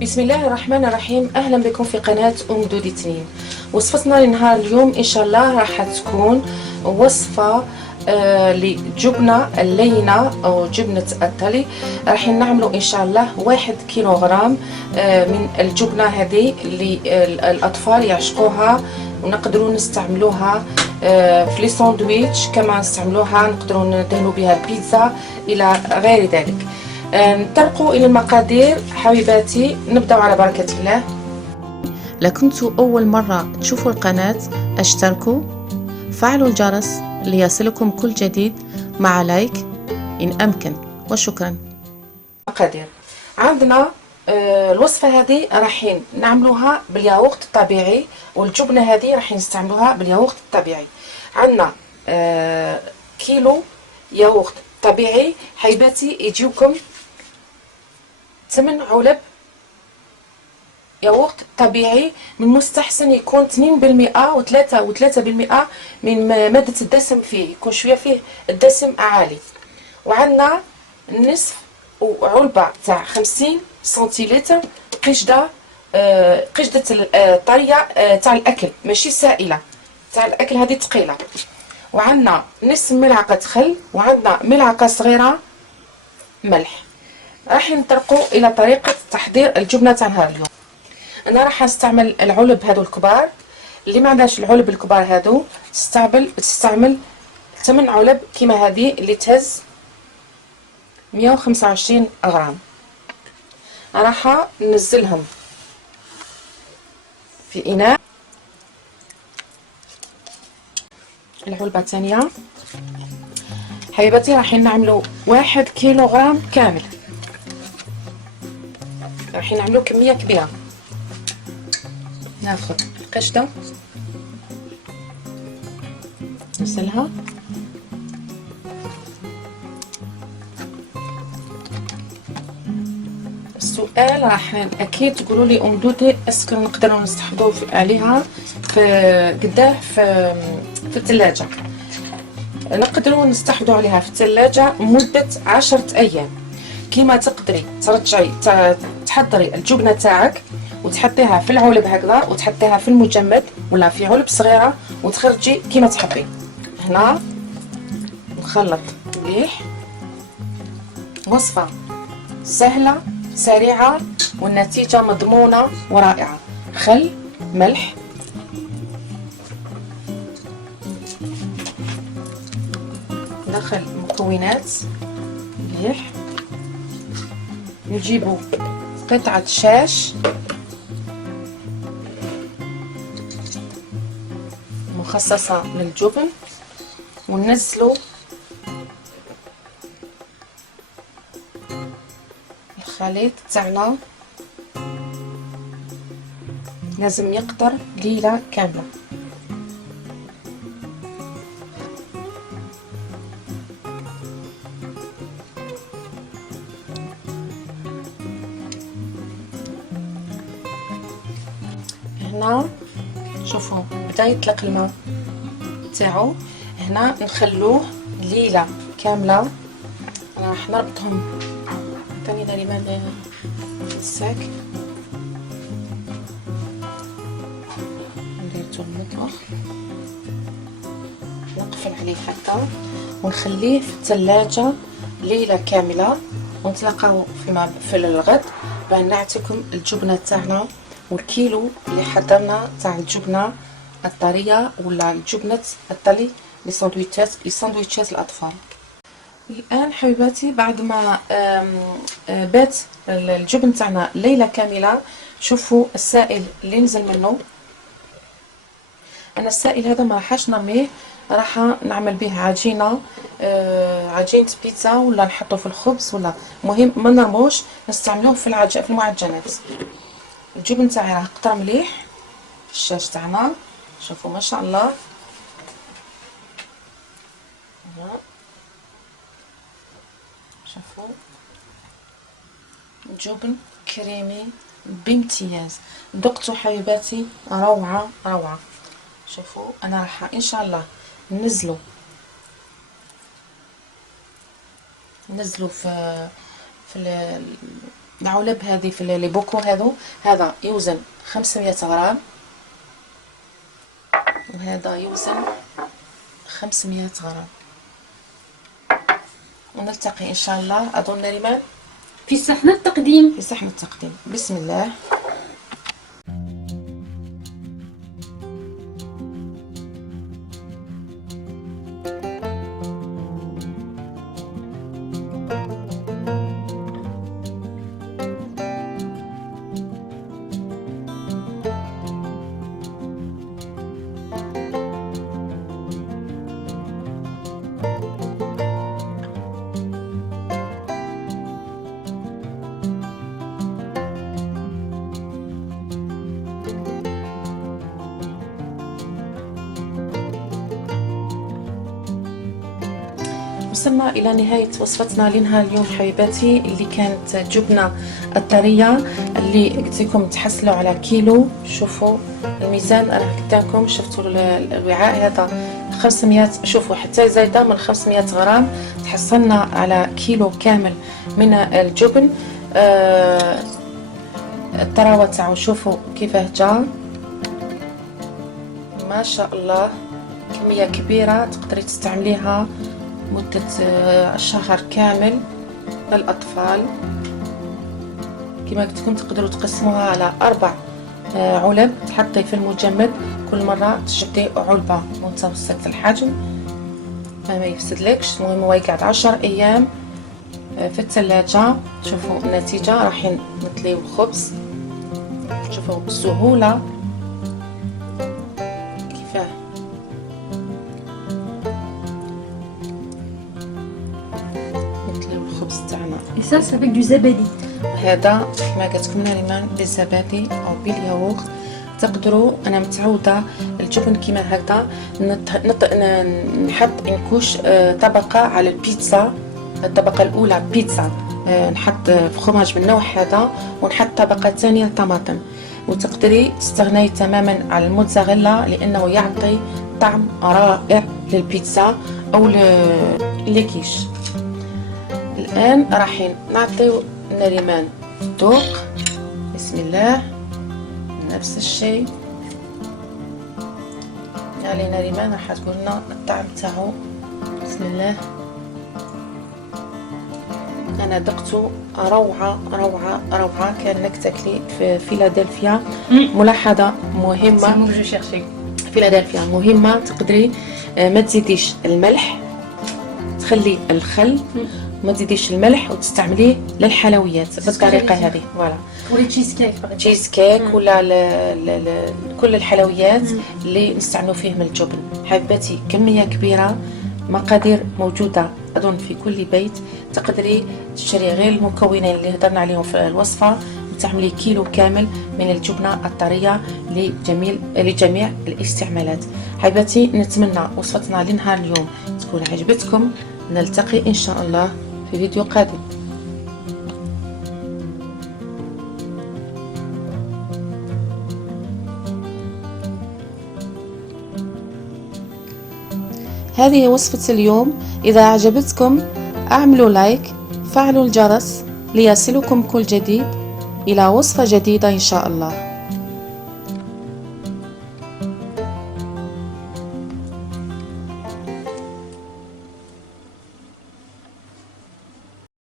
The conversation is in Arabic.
بسم الله الرحمن الرحيم. اهلا بكم في قناه دودي تنين. وصفتنا لنهار اليوم ان شاء الله راح تكون وصفه لجبنه اللينه او جبنه الطلي. راح نعملوا ان شاء الله 1 كيلوغرام من الجبنه هذه اللي الاطفال يعشقوها، ونقدروا نستعملوها في لي ساندويتش، كما نستعملوها نقدروا ندهنوا بها البيتزا الى غير ذلك. ننطلقوا الى المقادير حبيباتي، نبداو على بركه الله. لكنتوا أول مرة تشوفوا القناة اشتركوا، فعلوا الجرس ليصلكم كل جديد مع لايك إن أمكن، وشكرا. مقادير عندنا الوصفه هذه راح نعملوها بالياغورت الطبيعي، والجبنه هذه راح نستعملوها بالياغورت الطبيعي. عندنا كيلو ياغورت طبيعي حبيباتي، يجيوكم 8 علب ياغورت طبيعي. من مستحسن يكون 2% و3% من مادة الدسم فيه، يكون شوية فيه الدسم عالي. وعندنا نصف علبة تاع 50 سنتيلتر قشدة، قشدة طرية تاع الأكل، ماشي سائلة تاع الأكل، هذه ثقيلة. وعندنا نصف ملعقة خل، وعندنا ملعقة صغيرة ملح. راح نطرقوا الى طريقه تحضير الجبنه تاع نهار اليوم. انا راح استعمل العلب هذو الكبار. اللي ما عندهاش العلب الكبار هذو تستعمل 8 علب كيما هذه اللي تهز 125 غرام. راح ننزلهم في اناء. العلبه الثانيه حبيباتي راح نعملوا 1 كيلوغرام كامل، راح نعملوا كميه كبيره. ناخذ القشده نغسلها، السؤال راح اكيد تقولوا لي ام دودي اسكو نقدروا نستحفظوا عليها في قداه في الثلاجه. نقدروا نستحفظوا عليها في الثلاجه مده 10 ايام. كيما تقدري ترجعي تحضري الجبنه تاعك وتحطيها في العلب هكذا، وتحطيها في المجمد ولا في علب صغيره وتخرجي كيما تحبي. هنا نخلط مليح. وصفه سهله سريعه والنتيجه مضمونه ورائعه. خل، ملح، ندخل المكونات مليح. نجيبوا قطعه شاش مخصصه للجبن، وننزلوا الخليط تاعنا. لازم يقطر ليلة كاملة. هنا شوفوا بدا يطلق الماء تاعو. هنا نخلوه ليلة كاملة. راح نربطهم ثاني لماذا الساك. نديرتو المطبخ، نقفل عليه حتى ونخليه في الثلاجة ليلة كاملة. ونتلاقاو في الغد بان نعطيكم الجبنة تاعنا والكيلو اللي حضرنا تاع الجبنة الطرية ولا الجبنة الطلي لساندويتشات الأطفال. الآن حبيباتي بعد ما بات الجبن تاعنا ليلة كاملة، شوفوا السائل اللي نزل منه. أنا السائل هذا ما راحش نرميه، راح نعمل به عجينة، عجينة بيتزا، ولا نحطه في الخبز، ولا مهم ما نرموش، نستعملوه في المعجنات. الجبن تاعي راه قطر مليح. الشاش تاعنا شوفوا ما شاء الله. شوفوا جبن كريمي بامتياز. دقتوا حبيباتي روعه روعه. شوفوا انا راح ان شاء الله ننزلوا في العلب هذه في لي بوكو هذا يوزن 500 غرام، وهذا يوزن 500 غرام. ونلتقي ان شاء الله اظن نريمان في صحن التقديم. في صحن التقديم. بسم الله. وصلنا إلى نهاية وصفتنا لنهار اليوم حبيباتي، اللي كانت جبنة الطرية اللي قلت لكم تحصلوا على كيلو. شوفوا الميزان أنا قدامكم، شفتوا الوعاء هذا 500، شوفوا حتى زايدة من 500 غرام. تحصلنا على كيلو كامل من الجبن. الطراوة تاعو شوفوا كيفاه جا، ما شاء الله كمية كبيرة تقدري تستعمليها مدة شهر كامل للأطفال. كما قلت لكم تقدروا تقسموها على 4 علب، تحطي في المجمد كل مرة تشدي علبة متوسطة الحجم ما يفسدلكش. المهم هو يقعد 10 أيام في الثلاجة. شوفوا النتيجة، راح نطليو الخبز. شوفوا بسهولة كيفاه الخبز تاعنا. Et ça c'est avec du زبادي. هذا كما قلت لكم نريمان بالزبادي او بالياغورت. تقدروا، انا متعوده الجبن كيما هكذا نحط نكوش طبقه على البيتزا. الطبقه الاولى بيتزا نحط فخوماج من النوع هذا، ونحط طبقه ثانيه طماطم. وتقدري تستغني تماما على الموتزاريلا لانه يعطي طعم رائع للبيتزا او لكيش. الآن راح نعطيو نريمان دوق. بسم الله. نفس الشيء يعني نريمان راح تقول لنا الطعم تاعو. بسم الله. انا دقته روعه روعه روعه، كانك تاكلي في فيلادلفيا. ملاحظه مهمه، فيلادلفيا مهمه، تقدري ما تزيديش الملح، تخلي الخل، ما تزيديش الملح وتستعمليه للحلويات بالطريقه هذه. فوالا ولا تشيز كيك ولا كل الحلويات اللي نستعملوا فيه من الجبن. حبيباتي كميه كبيره، مقادير موجوده اظن في كل بيت. تقدري تشتري غير المكونين اللي هضرنا عليهم في الوصفه وتعملي كيلو كامل من الجبنه الطريه لجميع الاستعمالات. حبيباتي نتمنى وصفتنا لنهار اليوم تكون عجبتكم. نلتقي ان شاء الله في فيديو قادم. هذه وصفة اليوم. إذا عجبتكم اعملوا لايك، فعلوا الجرس ليصلكم كل جديد. إلى وصفة جديدة إن شاء الله.